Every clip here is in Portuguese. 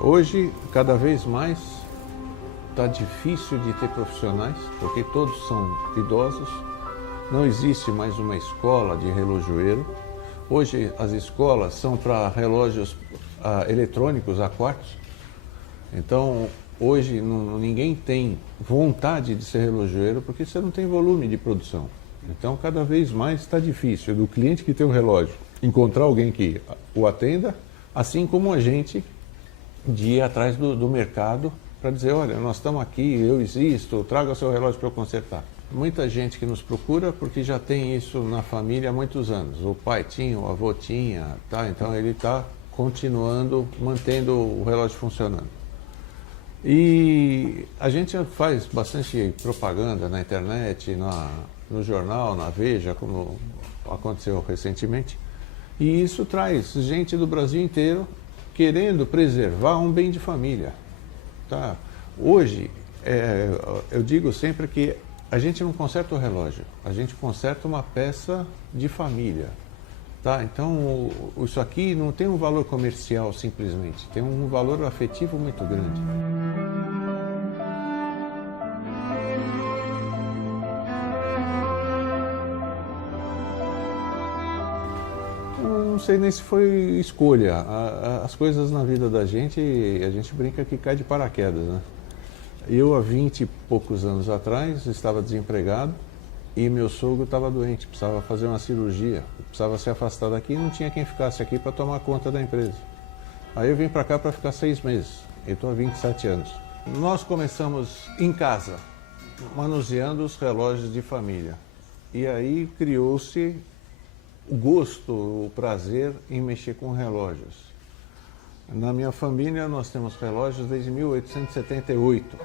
Hoje, cada vez mais, está difícil de ter profissionais, porque todos são idosos. Não existe mais uma escola de relojoeiro. Hoje, as escolas são para relógios eletrônicos a quartos. Então, hoje, ninguém tem vontade de ser relojoeiro, porque você não tem volume de produção. Então, cada vez mais está difícil do cliente que tem um relógio encontrar alguém que o atenda, assim como a gente de ir atrás do mercado para dizer, olha, nós estamos aqui, eu existo, traga o seu relógio para eu consertar. Muita gente que nos procura porque já tem isso na família há muitos anos. O pai tinha, o avô tinha, tá? Então ele está continuando, mantendo o relógio funcionando. E a gente faz bastante propaganda na internet, no jornal, na Veja, como aconteceu recentemente. E isso traz gente do Brasil inteiro querendo preservar um bem de família. Tá? Hoje, eu digo sempre que a gente não conserta o relógio, a gente conserta uma peça de família. Tá? Então, isso aqui não tem um valor comercial simplesmente, tem um valor afetivo muito grande. Não sei nem se foi escolha. As coisas na vida da gente, a gente brinca que cai de paraquedas, né? Eu, há 20 e poucos anos atrás, estava desempregado e meu sogro estava doente, precisava fazer uma cirurgia, precisava se afastar daqui e não tinha quem ficasse aqui para tomar conta da empresa. Aí eu vim para cá para ficar 6 meses. Eu estou há 27 anos. Nós começamos em casa, manuseando os relógios de família. E aí criou-se o gosto, o prazer em mexer com relógios. Na minha família nós temos relógios desde 1878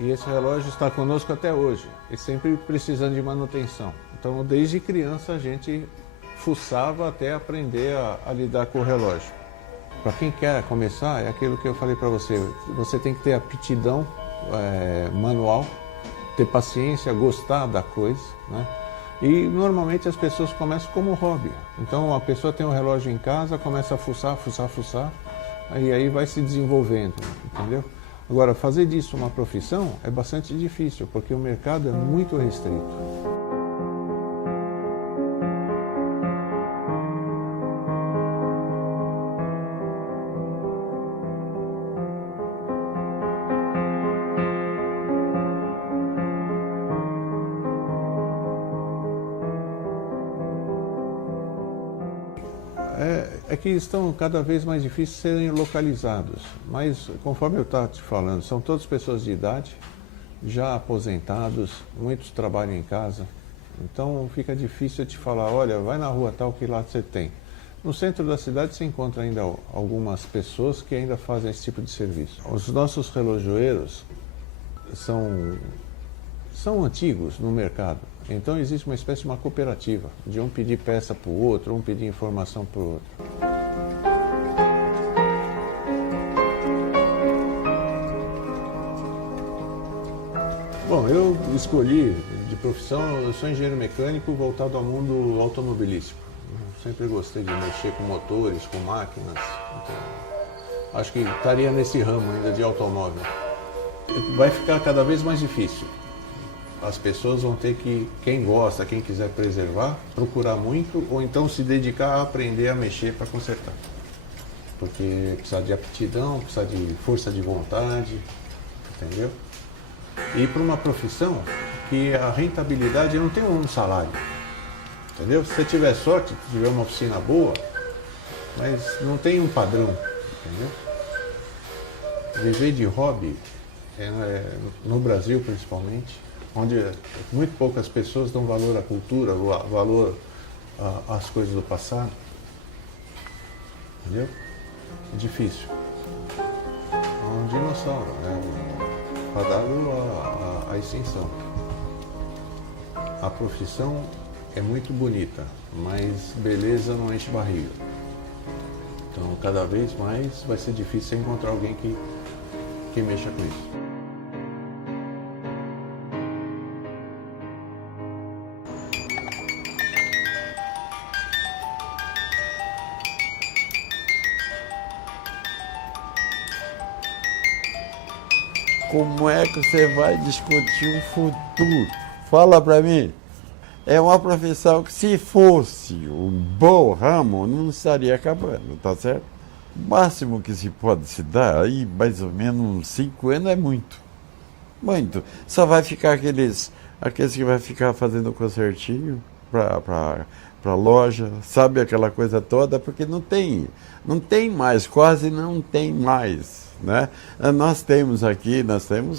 e esse relógio está conosco até hoje e sempre precisando de manutenção. Então desde criança a gente fuçava até aprender a lidar com o relógio. Para quem quer começar, é aquilo que eu falei para você, você tem que ter aptidão manual, ter paciência, gostar da coisa, né? E normalmente as pessoas começam como hobby. Então a pessoa tem um relógio em casa, começa a fuçar, e aí vai se desenvolvendo, entendeu? Agora, fazer disso uma profissão é bastante difícil, porque o mercado é muito restrito. É que estão cada vez mais difíceis de serem localizados, mas conforme eu estava te falando, são todas pessoas de idade, já aposentados, muitos trabalham em casa, então fica difícil te falar, olha, vai na rua tal que lá você tem. No centro da cidade você encontra ainda algumas pessoas que ainda fazem esse tipo de serviço. Os nossos relojoeiros são antigos no mercado, então existe uma espécie de uma cooperativa, de um pedir peça para o outro, um pedir informação para o outro. Bom, eu escolhi de profissão, eu sou engenheiro mecânico voltado ao mundo automobilístico. Eu sempre gostei de mexer com motores, com máquinas, então acho que estaria nesse ramo ainda de automóvel. Vai ficar cada vez mais difícil. As pessoas vão ter que, quem gosta, quem quiser preservar, procurar muito ou então se dedicar a aprender a mexer para consertar. Porque precisa de aptidão, precisa de força de vontade, entendeu? E para uma profissão que a rentabilidade não tem um salário, entendeu? Se você tiver sorte, tiver uma oficina boa, mas não tem um padrão, entendeu? Viver de hobby, no Brasil principalmente, onde muito poucas pessoas dão valor à cultura, valor às coisas do passado, entendeu? É difícil. É um dinossauro, fadado à extinção. A profissão é muito bonita, mas beleza não enche barriga. Então, cada vez mais vai ser difícil encontrar alguém que mexa com isso. Como é que você vai discutir o futuro? Fala para mim. É uma profissão que, se fosse um bom ramo, não estaria acabando, tá certo? O máximo que se pode se dar, aí mais ou menos uns 5 anos é muito. Muito. Só vai ficar aqueles que vai ficar fazendo concertinho para loja, sabe, aquela coisa toda, porque não tem mais, quase não tem mais, né? Nós temos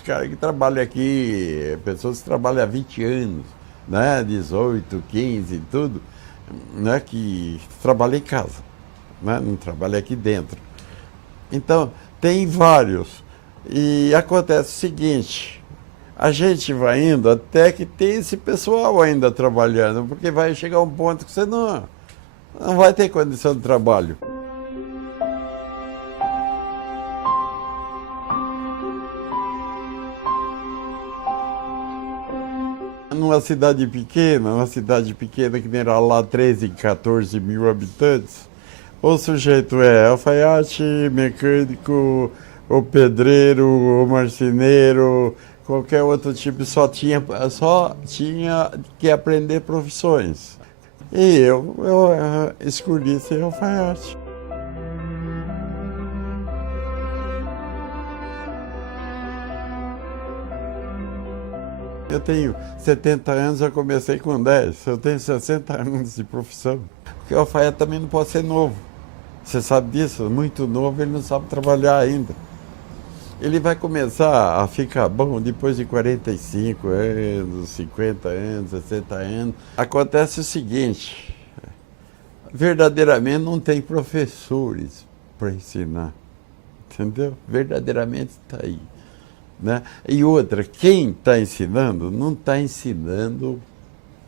cara que trabalha aqui, pessoas que trabalham há 20 anos, né? 18, 15, tudo, né? Que trabalha em casa, né? Não trabalha aqui dentro. Então, tem vários. E acontece o seguinte, a gente vai indo até que tem esse pessoal ainda trabalhando, porque vai chegar um ponto que você não vai ter condição de trabalho. Numa cidade pequena que nem era lá 13, 14 mil habitantes, o sujeito é alfaiate, mecânico, o pedreiro, o marceneiro, qualquer outro tipo, só tinha que aprender profissões. E eu escolhi ser alfaiate. Eu tenho 70 anos, eu comecei com 10. Eu tenho 60 anos de profissão. Porque o alfaiate também não pode ser novo. Você sabe disso? Muito novo, ele não sabe trabalhar ainda. Ele vai começar a ficar bom depois de 45 anos, 50 anos, 60 anos. Acontece o seguinte, verdadeiramente não tem professores para ensinar, entendeu? Verdadeiramente está aí, né? E outra, quem está ensinando, não está ensinando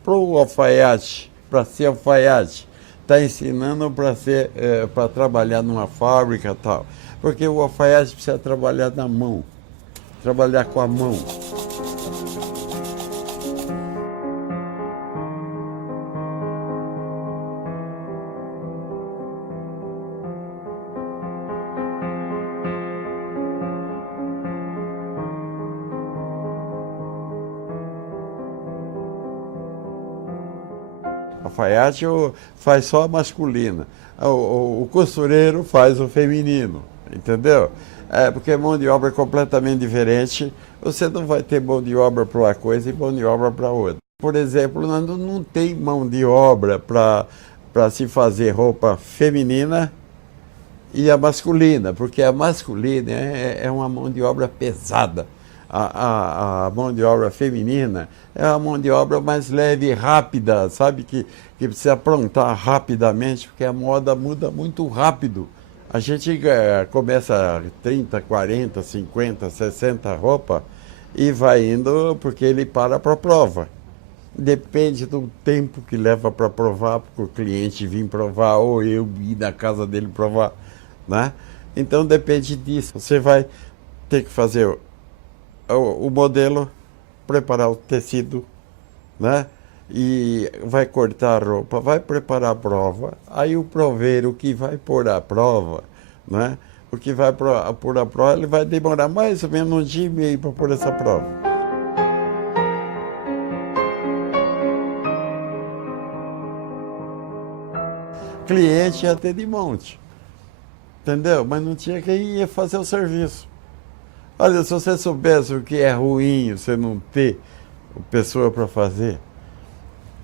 para o alfaiate, para ser alfaiate. Está ensinando para trabalhar numa fábrica e tal. Porque o alfaiate precisa trabalhar na mão, trabalhar com a mão. O alfaiate faz só a masculina, o costureiro faz o feminino. Entendeu? Porque mão de obra é completamente diferente. Você não vai ter mão de obra para uma coisa e mão de obra para outra. Por exemplo, não tem mão de obra para se fazer roupa feminina e a masculina, porque a masculina é uma mão de obra pesada. A mão de obra feminina é uma mão de obra mais leve e rápida, sabe? Que precisa aprontar rapidamente, porque a moda muda muito rápido. A gente começa 30, 40, 50, 60 roupas e vai indo porque ele para a prova. Depende do tempo que leva para provar, porque o cliente vir provar ou eu ir na casa dele provar, né? Então depende disso. Você vai ter que fazer o modelo, preparar o tecido, né? E vai cortar a roupa, vai preparar a prova, aí o proveiro que vai pôr a prova, né? O que vai pôr a prova, ele vai demorar mais ou menos 1 dia e meio para pôr essa prova. Cliente ia ter de monte, entendeu? Mas não tinha quem ia fazer o serviço. Olha, se você soubesse o que é ruim você não ter pessoa para fazer,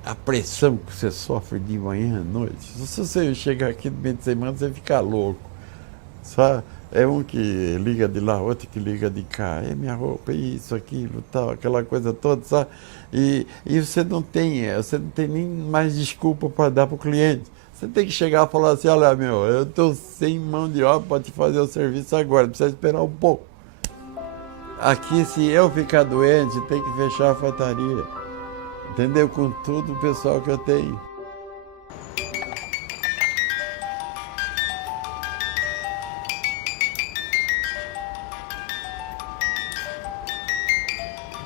a pressão que você sofre de manhã à noite. Se você chegar aqui no meio de semana, você fica louco, sabe? É um que liga de lá, outro que liga de cá. É minha roupa, isso, aquilo, tal, aquela coisa toda, sabe? E você não tem nem mais desculpa para dar para o cliente. Você tem que chegar e falar assim, olha, meu, eu estou sem mão de obra para te fazer o serviço agora, precisa esperar um pouco. Aqui, se eu ficar doente, tem que fechar a fataria. Entendeu? Com tudo o pessoal que eu tenho.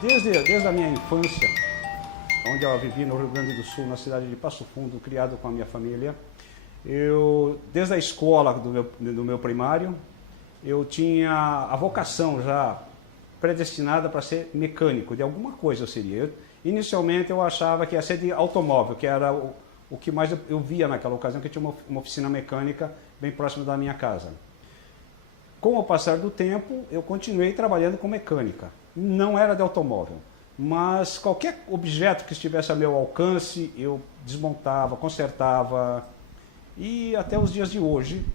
Desde a minha infância, onde eu vivi no Rio Grande do Sul, na cidade de Passo Fundo, criado com a minha família, desde a escola do meu primário, eu tinha a vocação já predestinada para ser mecânico, de alguma coisa eu seria. Inicialmente eu achava que ia ser de automóvel, que era o que mais eu via naquela ocasião, que tinha uma oficina mecânica bem próxima da minha casa. Com o passar do tempo, eu continuei trabalhando com mecânica. Não era de automóvel, mas qualquer objeto que estivesse a meu alcance, eu desmontava, consertava. E até os dias de hoje,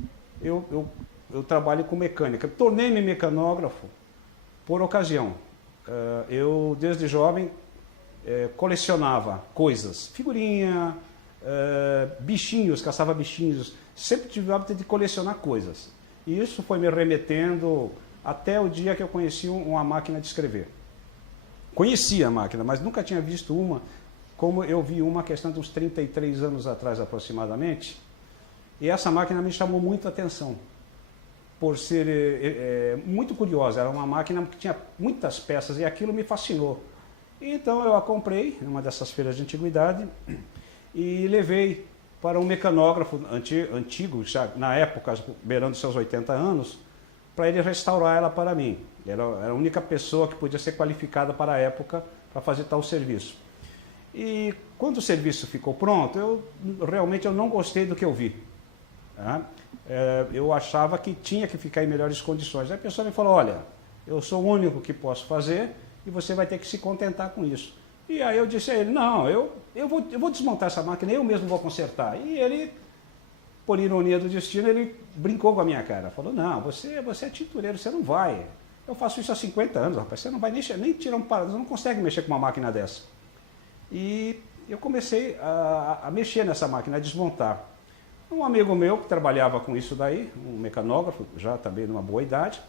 eu trabalho com mecânica. Tornei-me mecanógrafo por ocasião. Eu, desde jovem, colecionava coisas, figurinha, bichinhos, caçava bichinhos. Sempre tive o hábito de colecionar coisas. E isso foi me remetendo até o dia que eu conheci uma máquina de escrever. Conhecia a máquina, mas nunca tinha visto uma como eu vi uma questão de uns 33 anos atrás aproximadamente. E essa máquina me chamou muito a atenção, por ser muito curiosa. Era uma máquina que tinha muitas peças e aquilo me fascinou. Então eu a comprei numa dessas feiras de antiguidade e levei para um mecanógrafo antigo, já na época, beirando seus 80 anos, para ele restaurar ela para mim. Era a única pessoa que podia ser qualificada para a época para fazer tal serviço. E quando o serviço ficou pronto, realmente eu não gostei do que eu vi. Eu achava que tinha que ficar em melhores condições. Aí a pessoa me falou, olha, eu sou o único que posso fazer e você vai ter que se contentar com isso. E aí eu disse a ele, não, eu vou desmontar essa máquina, eu mesmo vou consertar. E ele, por ironia do destino, ele brincou com a minha cara. Falou, não, você é tintureiro, você não vai. Eu faço isso há 50 anos, rapaz, você não vai nem tirar um parafuso, você não consegue mexer com uma máquina dessa. E eu comecei a mexer nessa máquina, a desmontar. Um amigo meu que trabalhava com isso daí, um mecanógrafo, já também numa boa idade,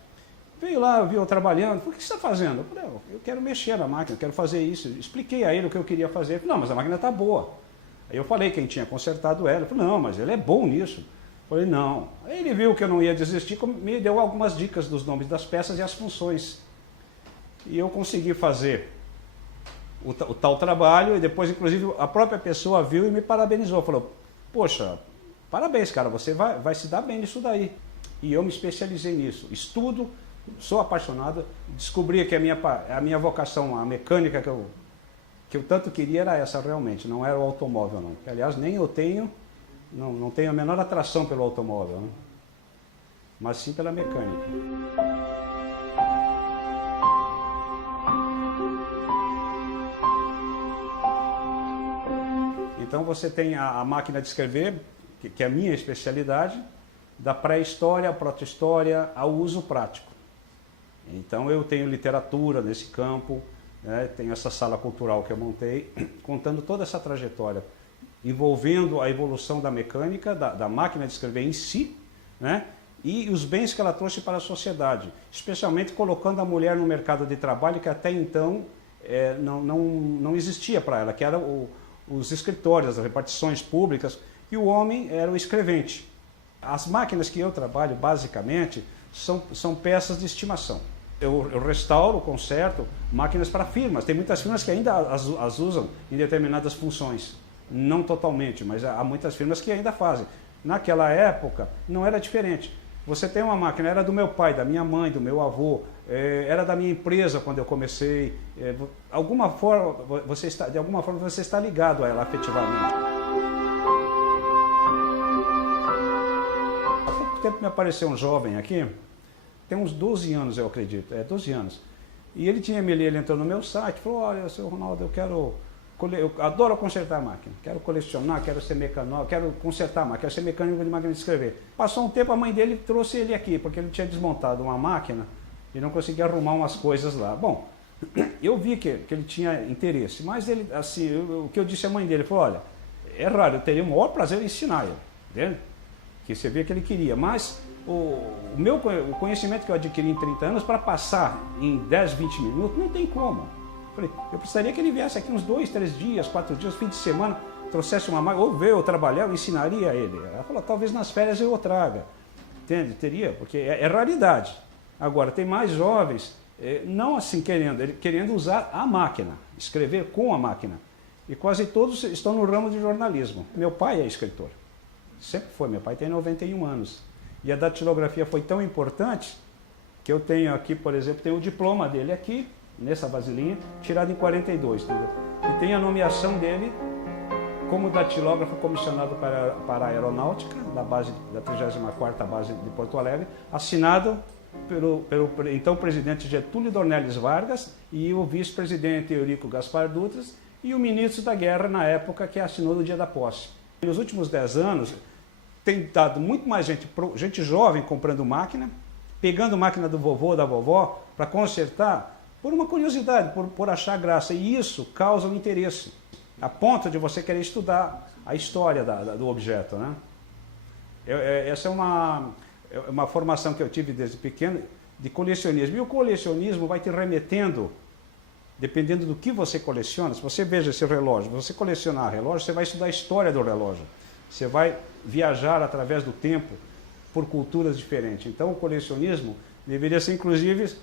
veio lá, viu eu trabalhando, falou, o que você está fazendo? Eu falei, eu quero mexer na máquina, eu quero fazer isso. Expliquei a ele o que eu queria fazer. Ele falou, não, mas a máquina está boa. Aí eu falei quem tinha consertado ela. Ele falou, não, mas ele é bom nisso. Eu falei, não. Aí ele viu que eu não ia desistir, me deu algumas dicas dos nomes das peças e as funções. E eu consegui fazer o tal trabalho, e depois, inclusive, a própria pessoa viu e me parabenizou. Falou, poxa, parabéns, cara, você vai se dar bem nisso daí. E eu me especializei nisso. Estudo, sou apaixonado, descobri que a minha vocação, a mecânica que eu tanto queria era essa realmente, não era o automóvel não. Que, aliás, nem eu tenho, não tenho a menor atração pelo automóvel, né? Mas sim pela mecânica. Então você tem a máquina de escrever, que é a minha especialidade, da pré-história, proto-história, ao uso prático. Então eu tenho literatura nesse campo, né, tenho essa sala cultural que eu montei, contando toda essa trajetória, envolvendo a evolução da mecânica, da máquina de escrever em si, né, e os bens que ela trouxe para a sociedade, especialmente colocando a mulher no mercado de trabalho que até então não existia para ela, que eram os escritórios, as repartições públicas, e o homem era o escrevente. As máquinas que eu trabalho, basicamente, são peças de estimação. Eu restauro, conserto máquinas para firmas. Tem muitas firmas que ainda as usam em determinadas funções. Não totalmente, mas há muitas firmas que ainda fazem. Naquela época, não era diferente. Você tem uma máquina, era do meu pai, da minha mãe, do meu avô, era da minha empresa quando eu comecei. De alguma forma você está ligado a ela afetivamente. Há pouco tempo me apareceu um jovem aqui, tem uns 12 anos eu acredito, 12 anos. E ele entrou no meu site e falou, olha, seu Ronaldo, eu adoro consertar a máquina, quero colecionar, quero ser mecanógrafo, quero consertar a máquina, quero ser mecânico de máquina de escrever. Passou um tempo, a mãe dele trouxe ele aqui, porque ele tinha desmontado uma máquina e não conseguia arrumar umas coisas lá. Bom, eu vi que ele tinha interesse, mas ele, assim, o que eu disse à mãe dele, falou, olha, é raro, eu teria o maior prazer em ensinar ele, entende? Que você via que ele queria, mas o conhecimento que eu adquiri em 30 anos, para passar em 10, 20 minutos, não tem como. Eu precisaria que ele viesse aqui uns 2, 3 dias, 4 dias, fim de semana, trouxesse uma máquina, ou veio eu trabalhar, eu ensinaria ele. Ela falou, talvez nas férias eu o traga. Entende? Teria, porque é raridade. Agora, tem mais jovens, não assim querendo usar a máquina, escrever com a máquina. E quase todos estão no ramo de jornalismo. Meu pai é escritor. Sempre foi, meu pai tem 91 anos. E a datilografia foi tão importante Que eu tenho aqui, por exemplo, tem o diploma dele aqui, nessa vasilhinha, tirado em 42. Entendeu? E tem a nomeação dele como datilógrafo comissionado para a aeronáutica, da 34ª base de Porto Alegre, assinado pelo então presidente Getúlio Dornelles Vargas e o vice-presidente Eurico Gaspar Dutra e o ministro da Guerra na época, que assinou no dia da posse. Nos últimos 10 anos, tem dado muito mais gente jovem comprando máquina, pegando máquina do vovô ou da vovó para consertar por uma curiosidade, por achar graça. E isso causa um interesse, a ponto de você querer estudar a história do objeto, né? Essa é uma formação que eu tive desde pequeno de colecionismo. E o colecionismo vai te remetendo, dependendo do que você coleciona. Se você veja esse relógio, se você colecionar relógio, você vai estudar a história do relógio. Você vai viajar através do tempo por culturas diferentes. Então o colecionismo deveria ser inclusive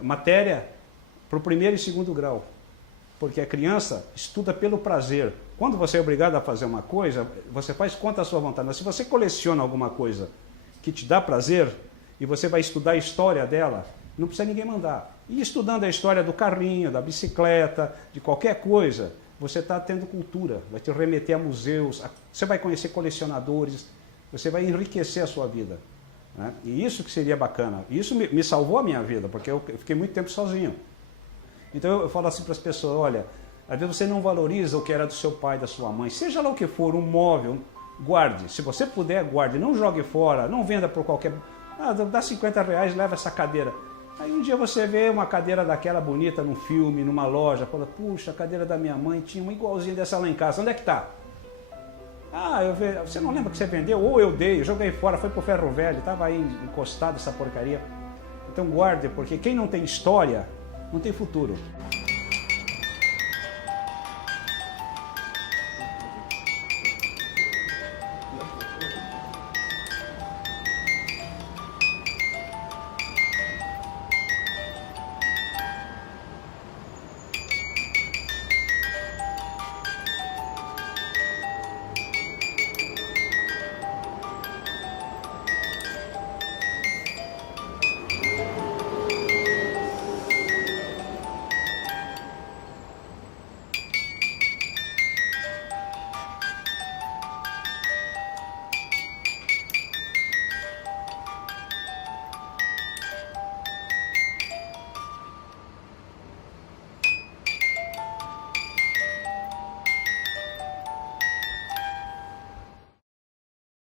matéria para o 1º e 2º grau. Porque a criança estuda pelo prazer. Quando você é obrigado a fazer uma coisa, você faz contra a sua vontade. Mas se você coleciona alguma coisa que te dá prazer, e você vai estudar a história dela, não precisa ninguém mandar. E estudando a história do carrinho, da bicicleta, de qualquer coisa, você está tendo cultura, vai te remeter a museus, você vai conhecer colecionadores, você vai enriquecer a sua vida. Né? E isso que seria bacana. Isso me salvou a minha vida, porque eu fiquei muito tempo sozinho. Então eu falo assim para as pessoas, olha, às vezes você não valoriza o que era do seu pai, da sua mãe, seja lá o que for, um móvel, guarde. Se você puder, guarde, não jogue fora, não venda por qualquer... dá 50 reais, leva essa cadeira. Aí um dia você vê uma cadeira daquela bonita num filme, numa loja, fala, puxa, a cadeira da minha mãe tinha uma igualzinha dessa lá em casa, onde é que está? Você não lembra que você vendeu? Ou eu dei, joguei fora, foi pro ferro velho, estava aí encostado essa porcaria. Então guarde, porque quem não tem história, não tem futuro.